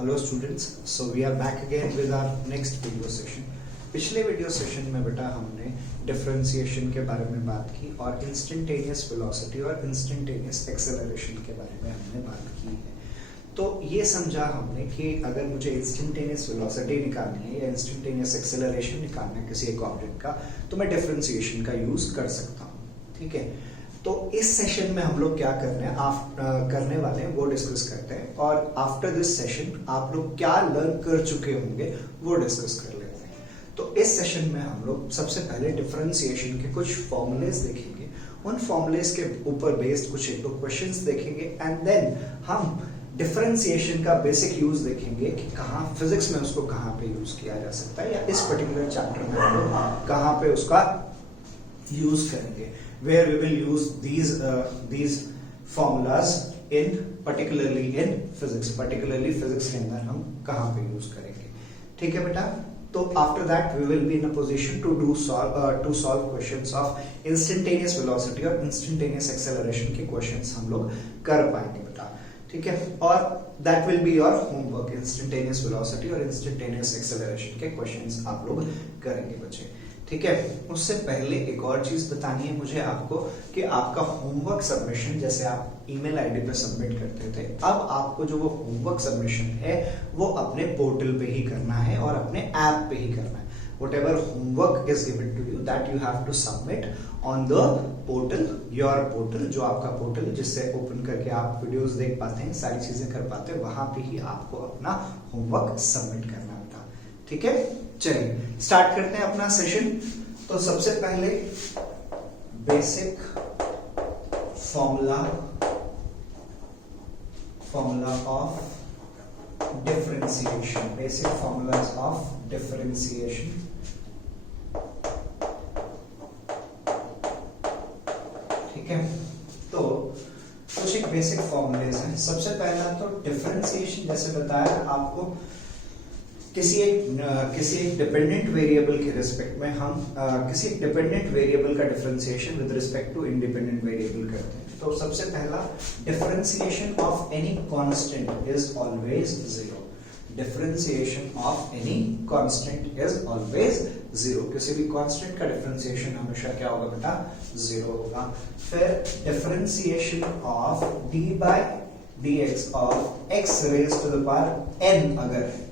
Hello students, so we are back again with our next video session. पिछले video session में बेटा हमने differentiation के बारे में बात की और इंस्टेंटेनियस वेलोसिटी और इंस्टेंटेनियस एक्सेलरेशन के बारे में हमने बात की है। तो ये समझा हमने कि अगर मुझे इंस्टेंटेनियस वेलोसिटी निकालनी है या इंस्टेंटेनियस एक्सेलरेशन निकालना है किसी एक ऑब्जेक्ट का, तो मैं डिफरेंशिएशन का यूज कर सकता हूँ। ठीक है, तो इस सेशन में हम लोग क्या करने वाले हैं वो डिस्कस करते हैं, और आफ्टर दिस सेशन आप लोग क्या लर्न कर चुके होंगे वो डिस्कस कर लेते हैं। तो इस सेशन में हम लोग सबसे पहले डिफरेंशिएशन के कुछ फॉर्मूलेज देखेंगे, उन फॉर्मूलेज के ऊपर बेस्ड कुछ एक दो क्वेश्चंस देखेंगे, एंड देन हम डिफरेंशिएशन का बेसिक यूज देखेंगे कि कहाँ फिजिक्स में उसको कहाँ पे यूज किया जा सकता है, या इस पर्टिकुलर चैप्टर में हम लोग कहाँ पे उसका यूज करेंगे, where we will use these formulas in particularly in physics के अंदर हम कहाँ पे यूज करेंगे। ठीक है बेटा, तो after that we will be in a position to solve questions of instantaneous velocity और instantaneous acceleration के questions हम लोग कर पाएंगे बेटा। ठीक है, और that will be your homework, instantaneous velocity और instantaneous acceleration के questions आप लोग करेंगे बच्चे। ठीक है, उससे पहले एक और चीज बतानी है मुझे आपको कि आपका होमवर्क सबमिशन जैसे आप ईमेल आईडी पे सबमिट करते थे, अब आपको जो वो होमवर्क सबमिशन है वो अपने पोर्टल पे ही करना है और अपने ऐप पे ही करना है। Whatever homework is given to you that you have to submit on the portal, your portal, जो आपका पोर्टल है जिससे ओपन करके आप वीडियोस देख पाते हैं, सारी चीजें कर पाते हैं, वहां पे ही आपको अपना होमवर्क सबमिट करना होता। ठीक है, चलिए स्टार्ट करते हैं अपना सेशन। तो सबसे पहले basic formula of differentiation, basic formulas of differentiation. ठीक है, तो कुछ एक बेसिक फॉर्मूलेज हैं। सबसे पहला तो डिफरेंशिएशन जैसे बताया आपको, किसी एक डिपेंडेंट वेरिएबल के रिस्पेक्ट में हम किसी एक डिपेंडेंट वेरिएबल का differentiation with respect to independent variable करते हैं। तो सबसे पहला, differentiation of any constant is always zero. Differentiation of any constant is always zero. किसी भी कांस्टेंट का डिफरेंशिएशन हमेशा क्या होगा बेटा? जीरो होगा। फिर differentiation of d by d x of x raise to the power n अगर है,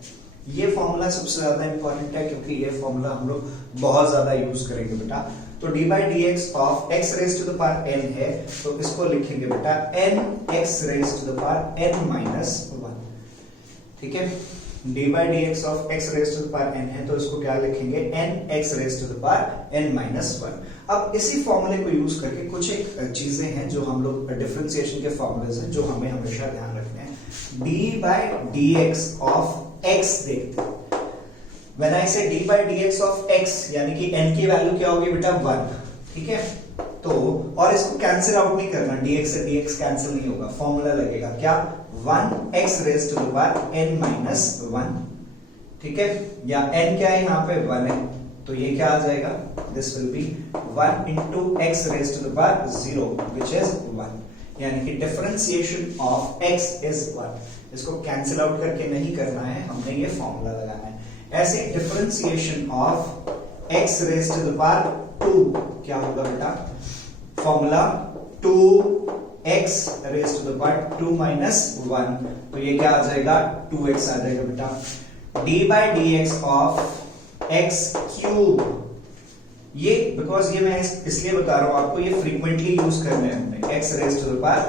ये फॉर्मूला सबसे ज्यादा इंपॉर्टेंट है क्योंकि ये फॉर्मूला हम लोग बहुत ज्यादा यूज करेंगे बेटा। तो d by D x of x raise to the power n है, तो इसको लिखेंगे बेटा n x raise to the power n minus one. ठीक है, d by D x of x raise to the power n है, तो इसको क्या लिखेंगे? N x raise to the power n minus one. अब इसी फॉर्मूले को यूज करके कुछ एक चीजें हैं जो हम लोग डिफरेंशिएशन के फॉर्मूलेज हैं जो हमें हमेशा ध्यान रखने हैं। D by D x of x देखते हैं। When I say d by dx of x, यानी कि n की वैल्यू क्या होगी बेटा? 1। ठीक है, तो और इसको कैंसिल आउट नहीं करना, dx से dx कैंसिल नहीं होगा, फॉर्मूला लगेगा क्या? 1x raise to the power n minus 1। ठीक है, या n क्या है यहाँ पे? 1 है, तो ये क्या आ जाएगा? This will be 1 into x raise to the power 0 which is 1, यानी कि डिफरेंशिएशन ऑफ x is 1। इसको कैंसिल आउट करके नहीं करना है, हमने ये फॉर्मूला लगाना है। ऐसे differentiation of x raise to the power 2 क्या होगा बेटा? Formula 2x raise to the power 2 minus 1, तो ये क्या आ जाएगा? 2x आ जाएगा बेटा। d by D x of x cube, ये बिकॉज ये मैं इसलिए बता रहा हूं आपको, ये फ्रीक्वेंटली यूज करने हैं हमने। x raise to the power,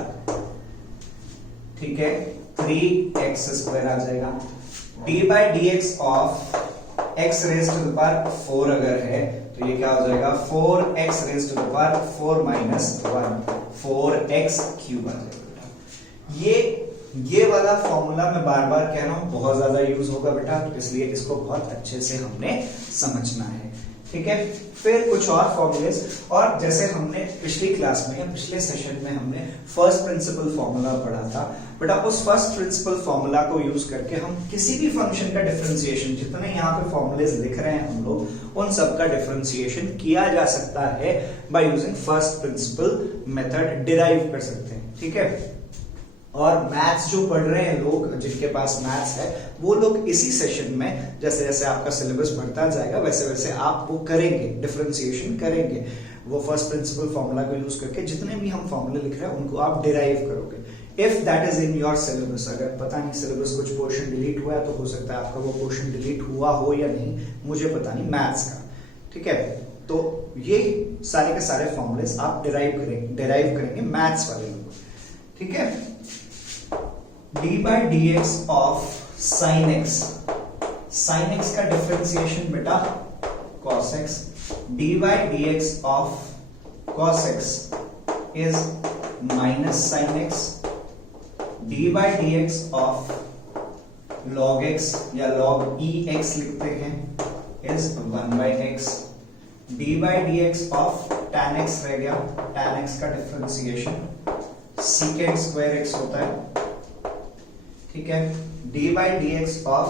ठीक है, 3x स्क्वायर आ जाएगा। d by D x of x raise to the power 4 अगर है, तो ये क्या हो जाएगा? 4x raise to the power 4 minus 1, 4x cube आ जाएगा। ये वाला फॉर्मूला मैं बार बार कह रहा हूं बहुत ज्यादा यूज होगा बेटा, तो इसलिए इसको बहुत अच्छे से हमने समझना है। ठीक है, फिर कुछ और फॉर्मूलेज, और जैसे हमने पिछली क्लास में या पिछले सेशन में हमने फर्स्ट प्रिंसिपल फॉर्मूला पढ़ा था बेटा, उस फर्स्ट प्रिंसिपल फॉर्मूला को यूज करके हम किसी भी फंक्शन का डिफरेंशिएशन, जितने यहाँ पे फॉर्मूलेज लिख रहे हैं हम लोग, उन सब का डिफरेंशिएशन किया जा सकता है by using first principle method, derive कर सकते हैं। ठीक है, और मैथ्स जो पढ़ रहे हैं लोग, जिनके पास मैथ्स है, वो लोग इसी सेशन में जैसे जैसे आपका सिलेबस बढ़ता जाएगा वैसे वैसे आप वो करेंगे, डिफरेंशिएशन करेंगे। वो फर्स्ट प्रिंसिपल फॉर्मूला को यूज करके जितने भी हम फॉर्मूले लिख रहे हैं उनको आप डिराइव करोगे। If that is in your syllabus, अगर पता नहीं सिलेबस कुछ पोर्शन डिलीट हुआ है तो हो सकता है आपका वो पोर्शन डिलीट हुआ हो या नहीं, मुझे पता नहीं मैथ्स का, ठीक है। तो ये सारे के सारे फॉर्मूलेस आप डिराइव करेंगे मैथ्स वाले लोग, ठीक है। D by D x of sine x, sine x का डिफरेंशिएशन बेटा cos x, D by D x of cos x is minus sine x, D by D x of log x या log ई x लिखते हैं is 1 by x, D by D x of tan x रह गया, tan x का differentiation secant square x होता है, ठीक है। d by D x of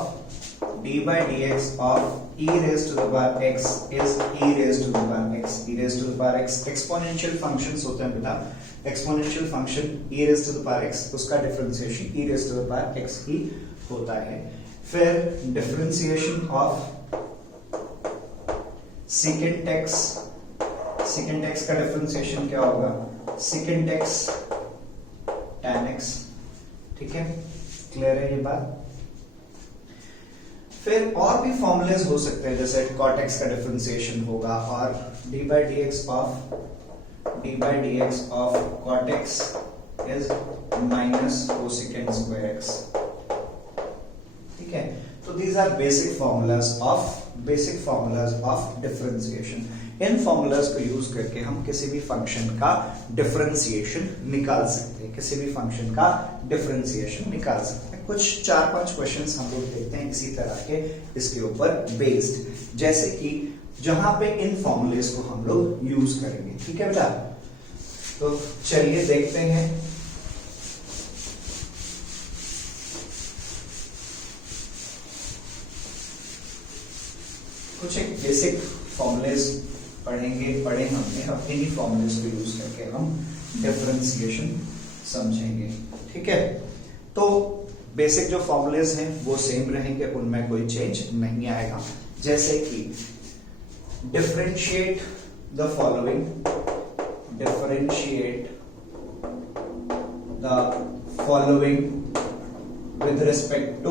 e raised to the power x is e raised to the power x, e raised to the power x exponential functions होते हैं बेटा, exponential function e raised to the power x, उसका differentiation e raised to the power x ही होता है। फिर differentiation of secant x का differentiation क्या होगा, secant x tan x, ठीक है, क्लियर है ये बात। फिर और भी फॉर्मूलेस हो सकते हैं, जैसे cot x का डिफरेंशिएशन होगा और d by dx of cot x is minus cosecant square x, ठीक है। तो these are basic formulas of differentiation। In formulas को यूज करके हम किसी भी फंक्शन का डिफरेंशिएशन निकाल सकते हैं, किसी भी फंक्शन का डिफरेंशिएशन निकाल सकते हैं। कुछ 4-5 क्वेश्चंस हम लोग देखते हैं इसी तरह के, इसके ऊपर बेस्ड, जैसे कि जहां पे इन फॉर्मूलेस को हम लोग यूज करेंगे, ठीक है बेटा। तो चलिए देखते हैं। कुछ एक बेसिक फॉर्मूलेस पढ़े हमने, अब इन्हीं फॉर्मूलेस को यूज करके हम डिफरेंशिएशन समझेंगे, ठीक है। तो बेसिक जो फॉर्मूलेस हैं वो सेम रहेंगे, उनमें कोई चेंज नहीं आएगा। जैसे कि differentiate the following with respect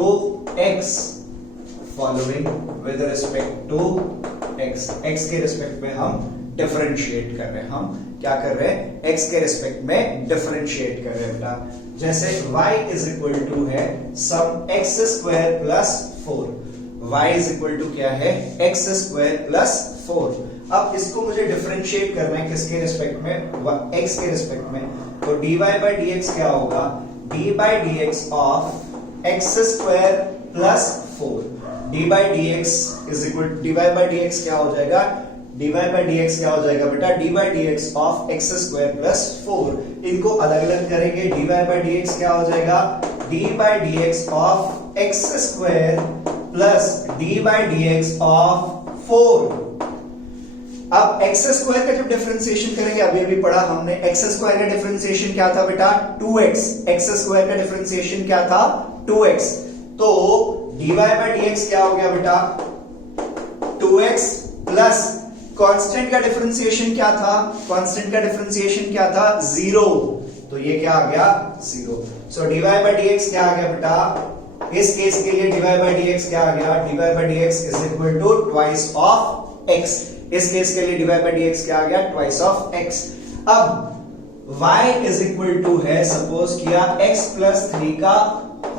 to x, x के रिस्पेक्ट में हम डिफरेंशिएट कर रहे हैं, हम क्या कर रहे हैं, x के रिस्पेक्ट में डिफरेंशिएट कर रहे हैं बेटा। जैसे y इज इक्वल टू है some x square plus 4, y is equal to क्या है, x स्क्वायर प्लस 4। अब इसको मुझे डिफरेंशिएट करना है किसके रिस्पेक्ट में, x के रिस्पेक्ट में। तो dy बाई dx क्या होगा, d by dx of x square plus 4, dy by dx is equal, dy by dx क्या हो जाएगा, dy बाई dx क्या हो जाएगा बेटा, dy by dx of x square plus 4। इनको अलग अलग करेंगे, dy बाई dx क्या हो जाएगा, dy by dx of x square plus dy by dx of 4। अब x स्क्वायर का जब डिफरेंशिएशन करेंगे, अभी अभी पढ़ा हमने, x स्क्वायर का डिफरेंशिएशन क्या था बेटा, 2x, x स्क्वायर का डिफरेंशिएशन क्या था, 2x। तो dy बाई dx क्या हो गया बेटा, 2x प्लस कांस्टेंट का डिफरेंशिएशन क्या था, कांस्टेंट का डिफरेंशिएशन क्या था, 0, तो ये क्या आ गया, 0। सो dy बाई dx क्या आ गया बेटा, इस केस के लिए dy बाई dx क्या आ गया, dy by dx is equal to twice of x, इस केस के लिए dy बाई dx क्या आ गया, ट्वाइस ऑफ x। अब y इज इक्वल टू है, सपोज किया x प्लस 3 का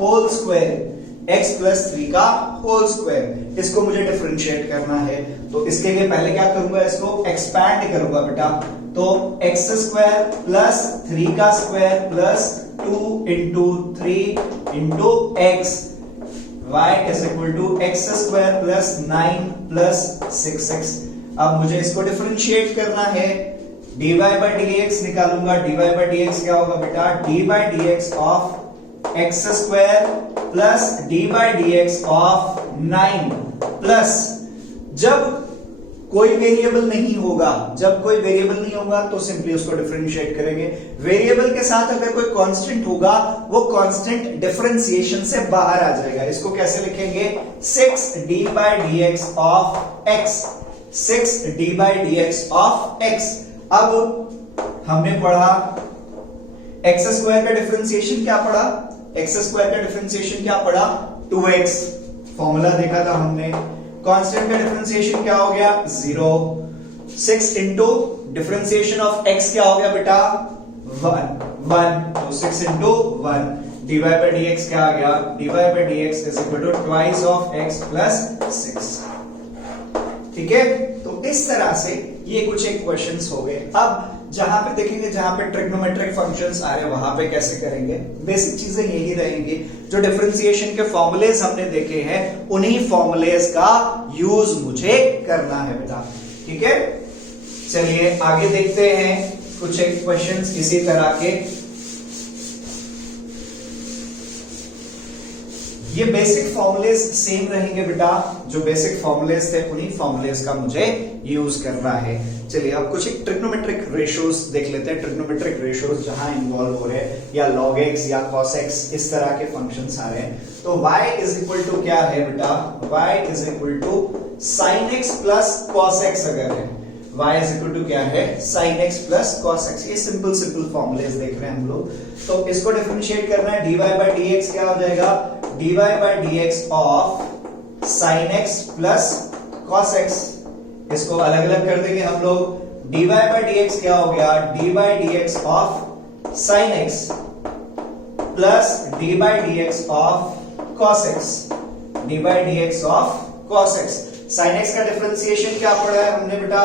होल स्क्वायर, x प्लस 3 का होल स्क्वायर, इसको मुझे डिफरेंशिएट करना है। तो इसके लिए पहले क्या करूंगा, इसको एक्सपैंड करूंगा बेटा। तो x स्क्वायर प्लस 3 का square plus 2 into 3 into x, y is equal to x square plus 9 plus 6x। अब मुझे इसको डिफरेंशिएट करना है, dy बाई dx निकालूंगा, dy बाई dx क्या होगा बेटा, dy by dx of x square plus dy by dx of 9 plus, जब कोई वेरिएबल नहीं होगा, जब कोई वेरिएबल नहीं होगा तो सिंपली उसको डिफरेंशिएट करेंगे। वेरिएबल के साथ अगर कोई कांस्टेंट होगा, वो कांस्टेंट डिफरेंशिएशन से बाहर आ जाएगा। इसको कैसे लिखेंगे? 6d by dx of x, 6d by dx of x। अब हमने पढ़ा एक्स स्क्वायर का डिफरेंशिएशन क्या पढ़ा? एक्स स्क्वायर का डिफरेंशिएशन क्या पढ़ा? 2x। फॉर्मूला देखा था हमने। कांस्टेंट का डिफरेंशिएशन क्या हो गया? 0। 6 इंटू डिफरेंशिएशन ऑफ x क्या हो गया बेटा? 1। तो 6 इंटू 1 dy by dx क्या आ गया? dy by dx is equal to twice of x plus 6। ठीक है, तो इस तरह से ये कुछ एक क्वेश्चंस हो गए। अब जहां पे देखेंगे, जहां पे ट्रिग्नोमेट्रिक फंक्शंस आ रहे हैं, वहां पे कैसे करेंगे? बेसिक चीजें यही रहेंगी। जो डिफरेंशिएशन के फॉर्मूलेज हमने देखे हैं, उन्हीं फॉर्मूलेज का यूज मुझे करना है बेटा। ठीक है, चलिए आगे देखते हैं कुछ एक क्वेश्चंस इसी तरह के। ये बेसिक फॉर्मूलेज सेम रहेंगे बेटा, जो बेसिक फॉर्मूलेज थे उन्हीं फॉर्मूलेज का मुझे यूज करना है। चलिए अब कुछ एक ट्रिग्नोमेट्रिक रेशियोज देख लेते हैं। ट्रिग्नोमेट्रिक रेशियोज जहां इन्वॉल्व हो रहे हैं, या log x या cos x, इस तरह के फंक्शंस आ रहे हैं। तो y इज इक्वल टू क्या है बेटा? y is equal to sin x plus cos x अगर है, y इज इक्वल टू क्या है? sin x plus cos x। ये सिंपल फॉर्मूलेज देख रहे हैं हम लोग। तो इसको डिफरेंशिएट करना है। dy by dx क्या हो जाएगा? dy by dx of sin x plus cos x। इसको अलग अलग कर देंगे हम लोग। dy by dx क्या हो गया? dy by dx of sin x plus dy by dx of cos x, dy by dx of cos x। sin x का डिफरेंशिएशन क्या पढ़ा है हमने बेटा?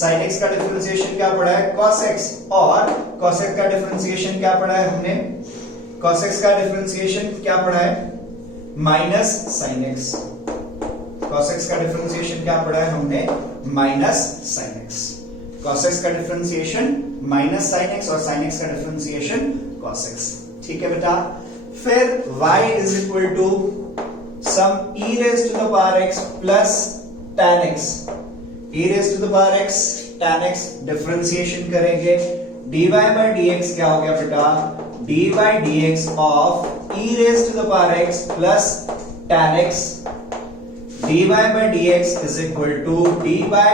sin x का डिफरेंशिएशन क्या पढ़ा है? cos x। और cos x का डिफरेंशिएशन क्या पढ़ा है हमने? cos x का डिफरेंशिएशन क्या पढ़ा है? Minus sin x। cos x का डिफरेंशिएशन क्या पढ़ा है हमने? Minus sin x। cos x का डिफरेंशिएशन माइनस sin x और sin x का डिफरेंशिएशन cos x। ठीक है बेटा। फिर y is equal to some e raise to the power x plus tan x, e raise to the power x tan x differentiation करेंगे। dy by dx क्या हो गया बेटा? dy by dx of e raise to the power x plus tan x। dy by dx is equal to dy by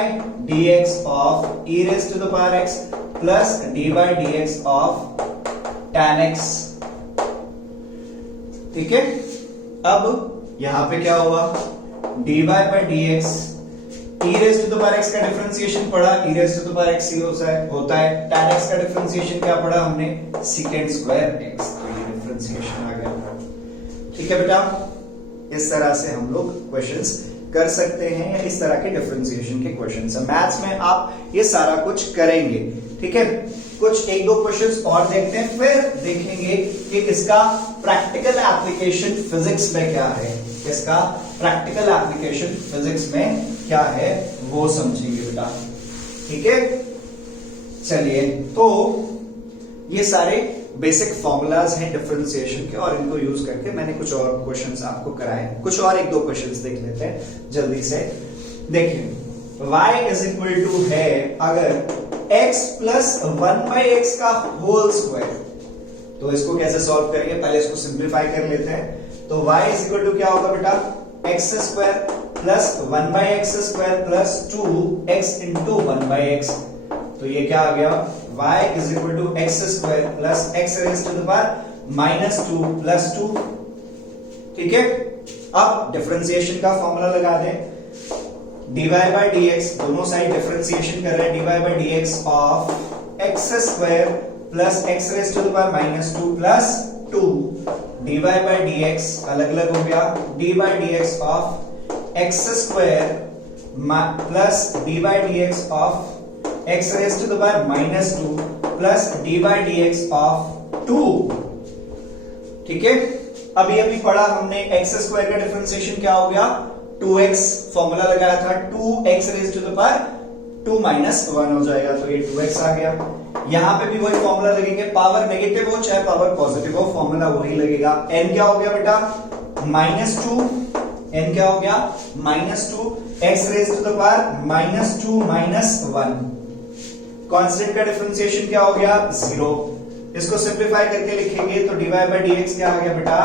dx of e raised to the power x plus dy by dx of tan x। ठीक है, अब यहां पे क्या हुआ? dy by dx, e raised to the power x का differentiation पढ़ा, e raised to the power x होता है। tan x का डिफरेंशिएशन क्या पढ़ा हमने? secant square x। तो ये डिफरेंशिएशन आ गया। ठीक है बेटा, इस तरह से हम लोग क्वेश्चंस कर सकते हैं, या इस तरह के डिफरेंशिएशन के क्वेश्चंस है। मैथ्स में आप ये सारा कुछ करेंगे। ठीक है, कुछ एक दो क्वेश्चंस और देखते हैं, फिर देखेंगे कि इसका प्रैक्टिकल एप्लीकेशन फिजिक्स में क्या है। इसका प्रैक्टिकल एप्लीकेशन फिजिक्स में क्या है वो समझेंगे बेटा। ठीक है, चलिए तो ये सारे बेसिक फॉर्मूलाज हैं डिफरेंशिएशन के, और इनको यूज करके मैंने कुछ और क्वेश्चंस आपको कराए। कुछ और एक दो क्वेश्चंस देख लेते हैं जल्दी से। देखिए y इज इक्वल टू है अगर x प्लस 1/x का होल स्क्वायर, तो इसको कैसे सॉल्व करेंगे? पहले इसको सिंप्लीफाई कर लेते हैं। तो y इज इक्वल टू क्या होगा बेटा? x square plus 1/x square plus 2x into 1/x। तो ये क्या आ गया? y is equal to x square plus x raise to the power minus 2 plus 2। ठीक है, अब डिफरेंशिएशन का फॉर्मूला लगा दें। dy by dx, दोनों साइड डिफरेंशिएशन कर रहे हैं। dy by dx of x square plus x raise to the power minus 2 plus 2। dy by dx अलग अलग हो गया। dy by dx of x square plus dy by dx of x raised to the power minus 2 plus d by dx of 2। ठीक है, अभी पढ़ा हमने x square का डिफरेंशिएशन क्या हो गया? 2x। फॉर्मूला लगाया था 2x raised to the power 2 minus 1 हो जाएगा, तो ये 2x आ गया। यहां पे भी वही फॉर्मूला लगेंगे, पावर नेगेटिव हो चाहे पावर पॉजिटिव हो, फॉर्मूला वही लगेगा। n क्या हो गया बेटा? -2 n क्या हो गया -2, x raise to the power -2 -1, constant का डिफरेंशिएशन क्या हो गया 0। इसको सिंपलीफाई करके लिखेंगे तो dy by dx क्या आ गया बेटा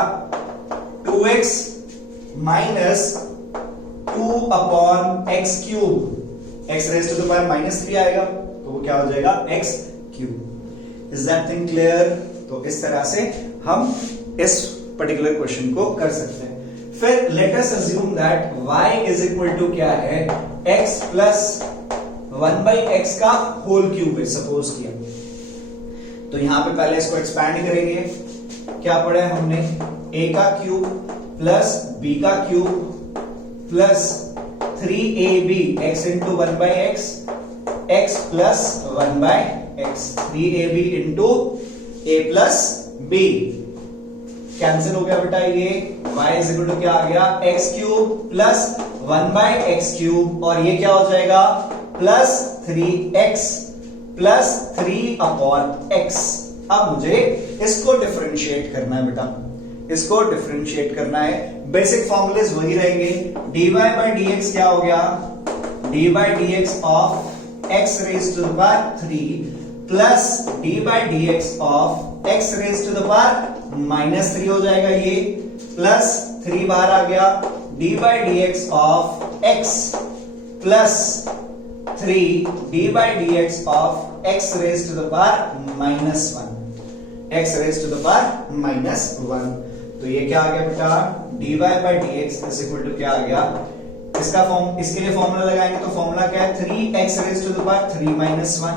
2x minus 2 upon x cube, x raise to the power -3 आएगा तो वो क्या हो जाएगा x cube. Is that thing clear? तो इस तरह से हम इस पर्टिकुलर क्वेश्चन को कर सकते हैं। फिर let us assume that y is equal to क्या है x प्लस 1/x का होल क्यूब है सपोज किया। तो यहां पे पहले इसको एक्सपैंड करेंगे। क्या पढ़ा है हमने a का क्यूब प्लस b का cube plus 3ab x into 1/x x plus 1/x 3ab into a plus b cancel हो गया बेटा ये y इज इक्वल टू क्या आ गया x cube plus 1/x cube और ये क्या हो जाएगा plus 3x plus 3 upon x। अब मुझे इसको डिफरेंशिएट करना है बेटा, इसको डिफरेंशिएट करना है। बेसिक फॉर्मूलेज वही रहेंगे। dy by dx क्या हो गया dy by dx of x raise to the power 3 plus dy by dx of x raise to the power -3 हो जाएगा ये प्लस 3 बाहर आ गया dy by dx of x plus 3 dy by dx of x raise to the power -1 x raise to the power -1। तो ये क्या आ गया बेटा dy by dx is equal to क्या आ गया इसका फॉर्म, इसके लिए फॉर्मूला लगाएंगे तो फॉर्मूला क्या है 3x raise to the power 3 -1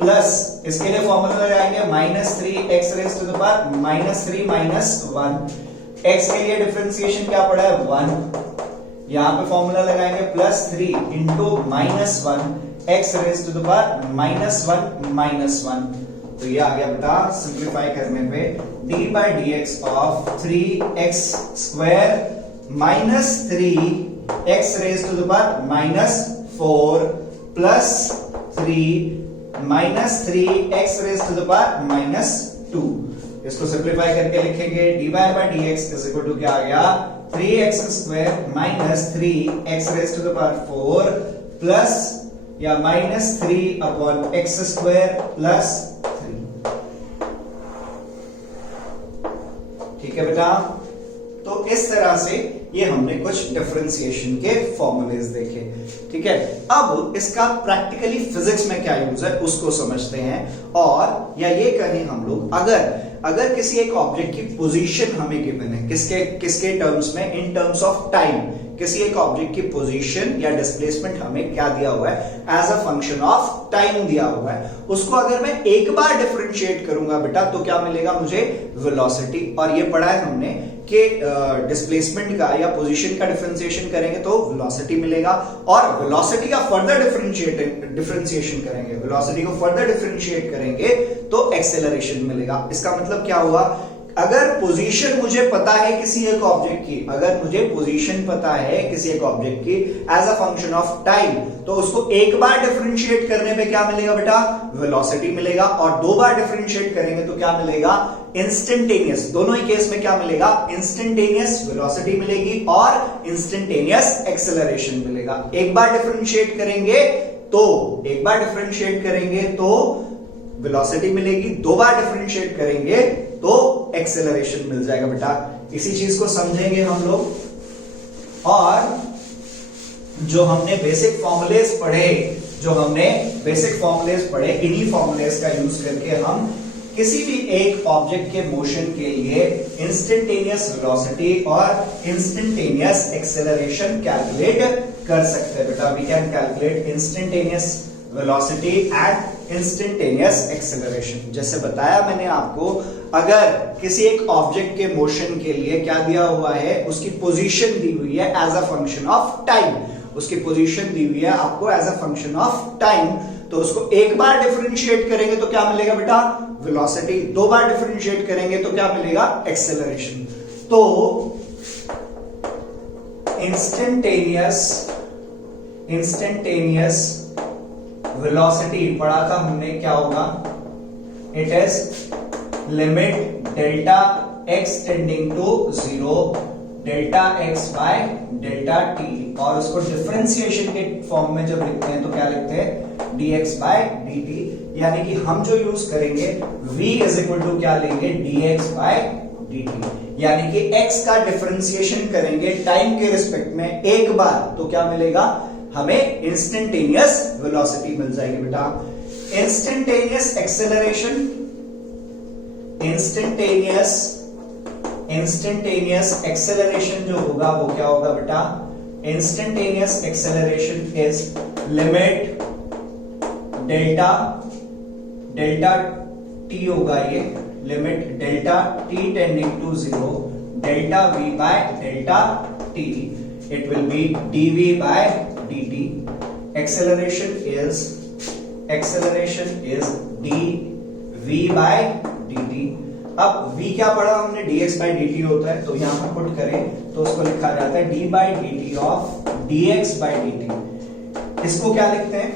plus इसके लिए फॉर्मूला लगाएंगे -3x raise to the power -3 -1। x के लिए डिफरेंशिएशन क्या पड़ा है 1, यहां पे फॉर्मूला लगाएंगे +3 into -1 x raise to the power -1 तो ये आ गया बेटा सिंप्लीफाई करने पे d by dx of 3x square -3x raise to the power -4 plus 3 -3x raise to the power -2। इसको सिंप्लीफाई करके लिखेंगे dy by dx is equal to क्या आ गया 3x square -3x raise to the power 4 plus या -3 upon x square plus 3। ठीक है बेटा, तो इस तरह से ये हमने कुछ डिफरेंशिएशन के फॉर्मूलेज देखे। ठीक है, अब इसका प्रैक्टिकली फिजिक्स में क्या यूज है उसको समझते हैं। और या ये कहें हम लोग अगर किसी एक ऑब्जेक्ट की पोजीशन हमें गिवन है, किसके टर्म्स में, इन टर्म्स ऑफ टाइम, किसी एक ऑब्जेक्ट की पोजीशन या डिस्प्लेसमेंट हमें क्या दिया हुआ है as a function of time दिया हुआ है, उसको अगर मैं एक बार डिफरेंशिएट करूंगा बेटा तो क्या मिलेगा मुझे वेलोसिटी। और ये पढ़ा है हमने कि डिस्प्लेसमेंट का या पोजीशन का डिफरेंशिएशन करेंगे तो वेलोसिटी मिलेगा, और वेलोसिटी का फर्दर डिफरेंशिएशन करेंगे, वेलोसिटी को फर्दर डिफरेंशिएट करेंगे तो एक्सेलरेशन मिलेगा। इसका मतलब क्या हुआ, अगर पोजीशन मुझे पता है किसी एक ऑब्जेक्ट की, अगर मुझे पोजीशन पता है किसी एक ऑब्जेक्ट की as a function of time, तो उसको एक बार डिफरेंशिएट करने पे क्या मिलेगा बेटा वेलोसिटी मिलेगा, और दो बार डिफरेंशिएट करेंगे तो क्या मिलेगा इंस्टेंटेनियस। दोनों ही केस में क्या मिलेगा इंस्टेंटेनियस वेलोसिटी मिलेगी और इंस्टेंटेनियस एक्सेलरेशन मिलेगा। एक बार डिफरेंशिएट करेंगे तो वेलोसिटी मिलेगी, दो बार डिफरेंशिएट करेंगे तो एक्सेलरेशन मिल जाएगा बेटा। इसी चीज को समझेंगे हम लोग। और जो हमने बेसिक फॉर्मूलेज पढ़े, इन्हीं फॉर्मूलेज का यूज करके हम किसी भी एक ऑब्जेक्ट के मोशन के लिए इंस्टेंटेनियस वेलोसिटी और इंस्टेंटेनियस एक्सेलरेशन कैलकुलेट कर सकते हैं बेटा। We can calculate instantaneous velocity and instantaneous acceleration. जैसे बताया मैंने आपको, अगर किसी एक ऑब्जेक्ट के मोशन के लिए क्या दिया हुआ है, उसकी पोजीशन दी हुई है as a function of time, उसकी पोजीशन दी हुई है आपको as a function of time, तो उसको एक बार डिफरेंशिएट करेंगे तो क्या मिलेगा बेटा वेलोसिटी, दो बार डिफरेंशिएट करेंगे तो क्या मिलेगा एक्सेलरेशन। तो इंस्टेंटेनियस वेलोसिटी पढ़ा था हमने, क्या होगा, it is limit delta x tending to 0 delta x by delta t, और उसको डिफरेंशिएशन के फॉर्म में जब लिखते हैं तो क्या लिखते हैं, dx बाय dt, यानी कि हम जो यूज करेंगे v इज इक्वल टू क्या लेंगे, dx बाय dt, यानी कि x का डिफरेंशिएशन करेंगे टाइम के रिस्पेक्ट में एक बार, तो क्या मिलेगा हमें, इंस्टेंटेनियस वेलोसिटी मिल जाएगी बेटा। इंस्टेंटेनियस एक्सेलरेशन, इंस्टेंटेनियस एक्सेलरेशन जो होगा वो क्या होगा बेटा, instantaneous acceleration is limit delta T होगा, ये limit delta T tending to 0 delta V by delta T, it will be dv by dt, acceleration is dv by dt। अब v क्या पढ़ा हमने, dx बाय dt होता है, तो यहां पर पुट करें तो उसको लिखा जाता है d by dt of dx by dt। इसको क्या लिखते हैं,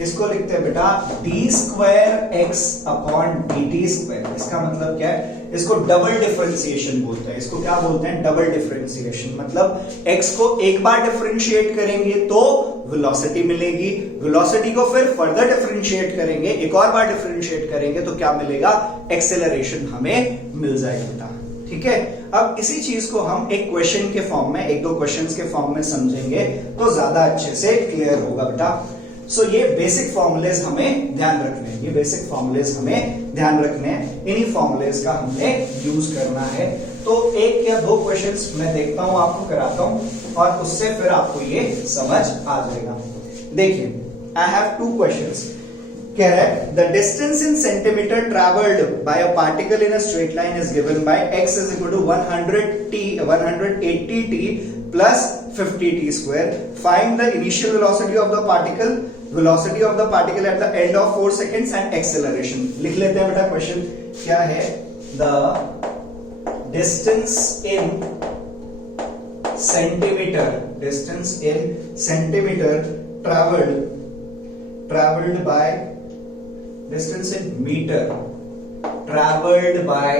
इसको लिखते हैं बेटा d square x upon dt square. इसका मतलब क्या है, इसको डबल डिफरेंशिएशन बोलते हैं, इसको क्या बोलते हैं, डबल डिफरेंशिएशन। मतलब x को एक बार डिफरेंशिएट करेंगे तो वेलोसिटी मिलेगी, वेलोसिटी को फिर फर्दर डिफरेंशिएट करेंगे, एक और बार डिफरेंशिएट करेंगे तो क्या मिलेगा, एक्सेलरेशन हमें मिल जाएगा बेटा। ठीक है, अब इसी चीज को हम एक क्वेश्चन के फॉर्म में, एक दो क्वेश्चंस के फॉर्म में समझेंगे तो ज्यादा अच्छे से क्लियर होगा बेटा। सो ये बेसिक फॉर्मूलेज हमें ध्यान रखने हैं, ये बेसिक फॉर्मूलेज हमें ध्यान रखने हैं, इन्हीं फॉर्मूलेज का हमने यूज करना है। तो एक या दो क्वेश्चंस मैं देखता हूं, आपको कराता हूं, और उससे फिर आपको ये समझ आ जाएगा। देखिए, आई हैव टू क्वेश्चंस। कह रहा है the distance in centimetre travelled by a particle in a straight line is given by x is equal to 180 t plus 50 t square. Find the initial velocity of the particle, velocity of the particle at the end of 4 seconds and acceleration। लिख लेते हैं बेटा question क्या है, the distance in centimeter traveled by distance in meter traveled by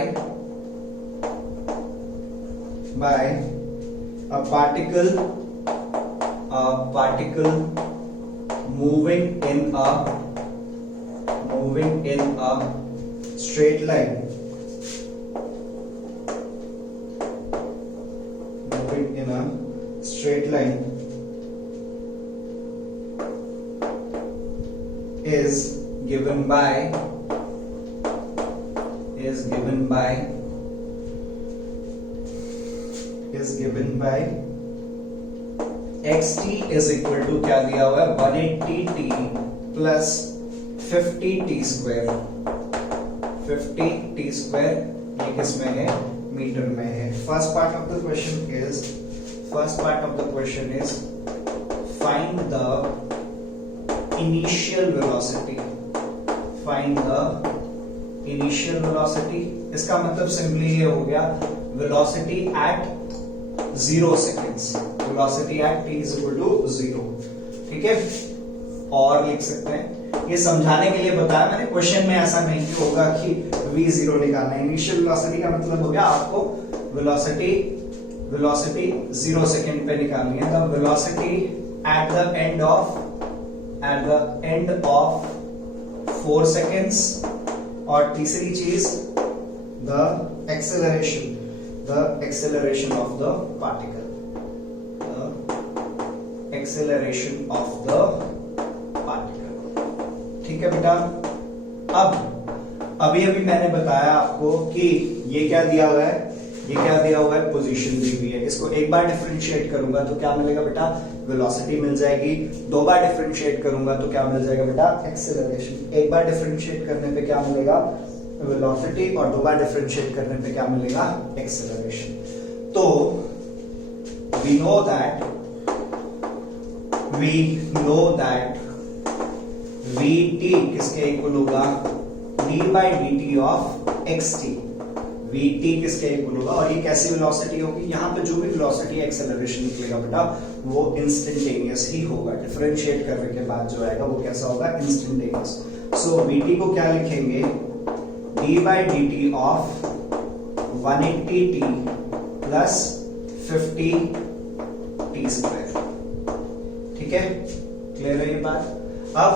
a particle moving in a straight line, is given by xt is equal to क्या दिया हुआ है, 180 t plus 50 t square. 50 t square ये किस में है, metre में है। First part of the question is find the initial velocity. इसका मतलब सिंपली ये हो गया velocity at 0 seconds, velocity at t is equal to 0। ठीक है, और लिख सकते हैं, ये समझाने के लिए बताया मैंने, क्वेश्चन में ऐसा नहीं होगा कि v0 निकालना है। इनिशियल वेलोसिटी का मतलब हो गया आपको वेलोसिटी 0 सेकेंड पे निकालनी है। The velocity at the end of 4 seconds, और तीसरी चीज the acceleration of the particle, ठीक है बेटा। अब अभी मैंने बताया आपको कि ये क्या दिया हुआ है, पोजीशन दी हुई है। इसको एक बार डिफरेंशिएट करूंगा तो क्या मिलेगा बेटा, वेलोसिटी मिल जाएगी। दो बार डिफरेंशिएट करूंगा तो क्या मिल जाएगा बेटा, एक्सेलरेशन। एक बार डिफरेंशिएट करने पे क्या मिलेगा, वेलोसिटी, और दो बार डिफरेंशिएट करने पे क्या मिलेगा, एक्सेलरेशन। तो we know that vt किसके इक्वल होगा, d by dt of xt। vt किसके इक्वल होगा, और ये कैसी वेलोसिटी होगी, यहाँ पे जो भी वेलोसिटी एक्सेलरेशन निकलेगा बेटा वो इंस्टेंटेनियस ही होगा। डिफरेंशिएट करने के बाद जो आएगा वो कैसा होगा, इंस्टेंटेनियस। सो vt को क्या लिखेंगे, d by dt of 180t plus 50 T square. ठीक है, क्लियर है ये बात। अब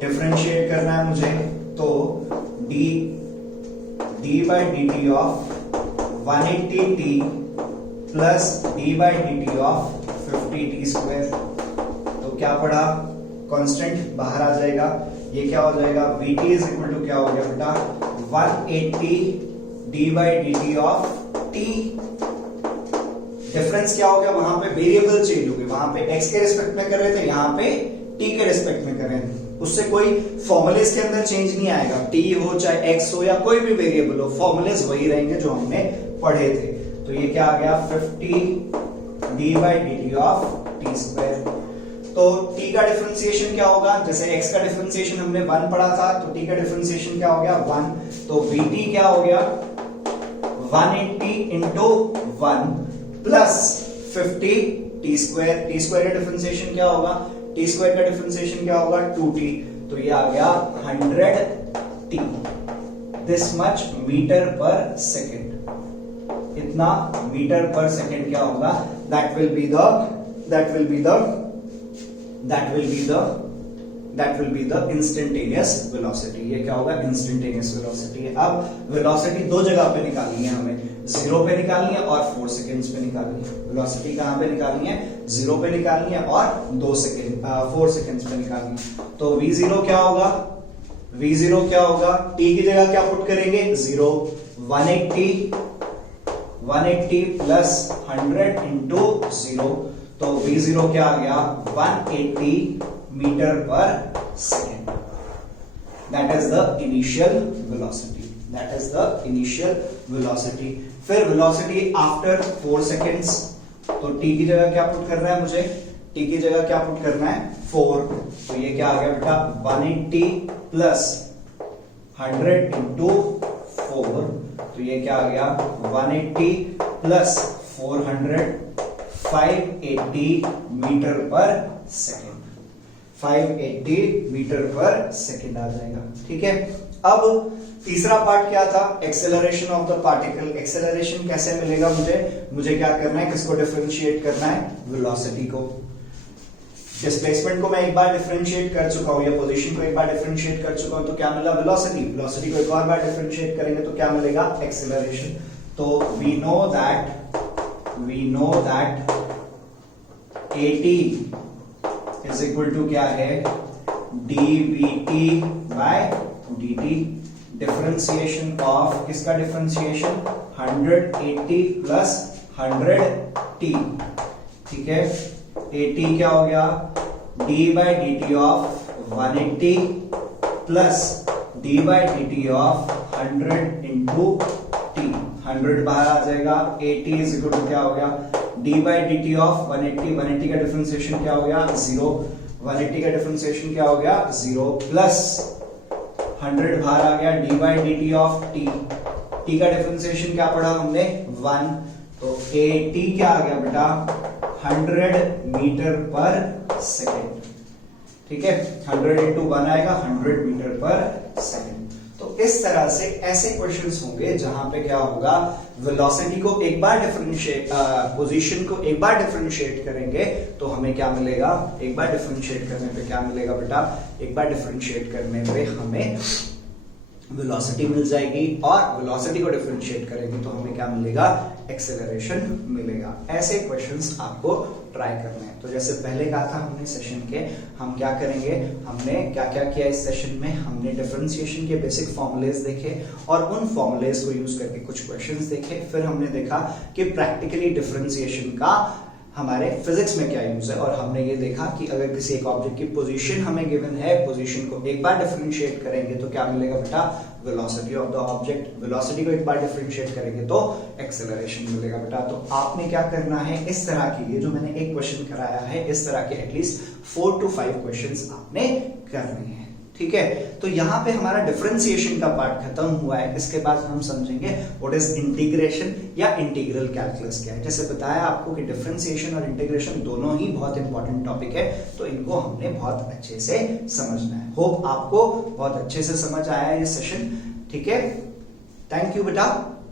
डिफरेंशिएट करना है मुझे, तो d by D T of 180t plus D by D T of 50t square. तो क्या पढ़ा, कांस्टेंट बाहर आ जाएगा, ये क्या हो जाएगा, vt इज इक्वल टू क्या हो गया बेटा 180 D by D T of t। Difference क्या हो गया, वहां पे वेरिएबल चेंज हो गए, वहां पे x के रिस्पेक्ट में कर रहे थे, यहाँ पे t के रिस्पेक्ट में कर रहे हैं। उससे कोई फॉर्मूलेस के अंदर चेंज नहीं आएगा, t हो चाहे x हो या कोई भी वेरिएबल हो, फॉर्मूलेस वही रहेंगे जो हमने पढ़े थे। तो ये क्या आ गया 50 D by D T of T square. तो t का डिफरेंशिएशन क्या होगा, जैसे x का डिफरेंशिएशन हमने 1 पढ़ा था, तो t का डिफरेंशिएशन क्या हो गया 1। तो vt क्या हो गया 180 into 1 plus 50 T square. T square का डिफरेंशिएशन क्या होगा, टी स्क्वायर का डिफरेंशिएशन क्या होगा 2t। तो ये आ गया 100t, दिस मच मीटर पर सेकेंड। इतना मीटर पर सेकेंड क्या होगा, that will be the instantaneous velocity। ये क्या होगा, instantaneous velocity। अब velocity दो जगह पे निकालनी है हमें, 0 पे निकालनी है और 4 सेकेंड्स पे निकालनी है। velocity कहां पे निकालनी है, 0 पे निकालनी है और 4 सेकेंड्स पे निकालनी है। तो v0 क्या होगा, t की जगह क्या पुट करेंगे 0, 180 प्लस 100 इंटू 0। तो v0 क्या आ गया 180 मीटर पर second. That is the initial velocity. फिर वेलोसिटी आफ्टर 4 सेकेंड्स, तो t की जगह क्या पुट करना है मुझे, t की जगह क्या पुट करना है 4। तो ये क्या आ गया बेटा 180 प्लस 100 इंटू 4। तो ये क्या आ गया 180 प्लस 400 580 मीटर पर सेकेंड। 580 मीटर पर सेकेंड आ जाएगा। ठीक है, अब तीसरा पार्ट क्या था, acceleration of the particle. Acceleration कैसे मिलेगा मुझे क्या करना है, किसको डिफरेंशिएट करना है, वेलोसिटी को। डिस्प्लेसमेंट को मैं एक बार डिफरेंशिएट कर चुका हूं, या पोजीशन को एक बार डिफरेंशिएट कर चुका हूं, तो क्या मिला वेलोसिटी। वेलोसिटी को एक और बार डिफरेंशिएट करेंगे तो क्या मिलेगा, एक्सेलरेशन। तो we know that at is equal to क्या है dvt by dt। Differentiation of किसका डिफरेंशिएशन 180 प्लस 100t। ठीक है, at क्या हो गया d by D T of 180 plus d by D T of 100 into t। 100 बाहर आ जाएगा, at इज इक्वल टू क्या हो गया d by D T of 180 का डिफरेंशिएशन क्या हो गया 0। 180 का डिफरेंशिएशन क्या हो गया 0 प्लस 100 बाहर आ गया d by D T of t। t का डिफरेंशिएशन क्या पढ़ा हमने 1। तो at क्या आ गया बेटा 100 मीटर पर सेकेंड। ठीक है, 100 इंटू 1 आएगा 100 मीटर पर सेकेंड। तो इस तरह से ऐसे क्वेश्चंस होंगे जहां पे क्या होगा, वेलोसिटी को एक बार डिफरेंशिएट, पोजीशन को एक बार डिफरेंशिएट करेंगे तो हमें क्या मिलेगा, एक बार डिफरेंशिएट करने पे क्या मिलेगा बेटा, एक बार डिफरेंशिएट करने पे हमें वेलोसिटी मिल जाएगी, और वेलोसिटी को डिफरेंशिएट करेंगे तो हमें क्या मिलेगा, एक्सेलरेशन मिलेगा। ऐसे क्वेश्चंस आपको ट्राई करने हैं। तो जैसे पहले कहा था हमने सेशन के, हम क्या करेंगे, हमने क्या क्या किया इस सेशन में, हमने डिफरेंशिएशन के बेसिक फॉर्मूलेज देखे और उन फॉर्मूलेज को यूज करके कुछ क्वेश्चंस देखे। फिर हमने देखा कि प्रैक्टिकली डिफरेंशिएशन का हमारे फिजिक्स में क्या यूज है, और हमने ये देखा कि अगर किसी एक ऑब्जेक्ट की पोजीशन हमें गिवन है, पोजीशन को एक बार डिफरेंशिएट करेंगे तो क्या मिलेगा बेटा, velocity of the object. Velocity को एक बार डिफरेंशिएट करेंगे तो एक्सेलरेशन मिलेगा बेटा। तो आपने क्या करना है, इस तरह की, ये जो मैंने एक क्वेश्चन कराया है, इस तरह के एटलीस्ट 4 to 5 क्वेश्चंस आपने करने हैं। ठीक है, तो यहां पे हमारा डिफरेंशिएशन का पार्ट खत्म हुआ है। इसके बाद हम समझेंगे व्हाट इज इंटीग्रेशन या इंटीग्रल कैलकुलस क्या है। जैसे बताया आपको कि डिफरेंशिएशन और इंटीग्रेशन दोनों ही बहुत इंपॉर्टेंट टॉपिक है, तो इनको हमने बहुत अच्छे से समझना है। होप आपको बहुत अच्छे से समझ आया ये सेशन। ठीक है, थैंक यू बेटा।